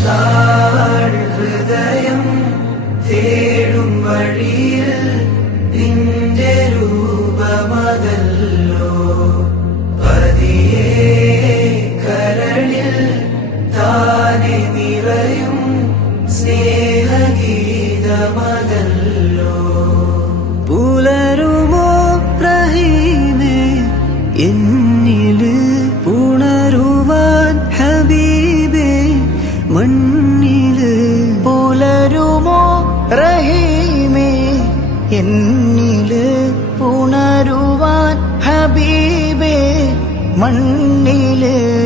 നാൾ ഹൃദയം തേടും വഴിയിൽ നിന്റെ രൂപമതല്ലോ പതിയെ കരളിൽ താനെ നിറയും സ്നേഹഗീതമതല്ലോ. പുലരുമോ റഹീമേ എന്നില് പുണരുവാൻ ഹബീബേ മണ്ണില്. പുലരുമോ റഹീമേ എന്നില് പുണരുവാൻ ഹബീബേ മണ്ണില്.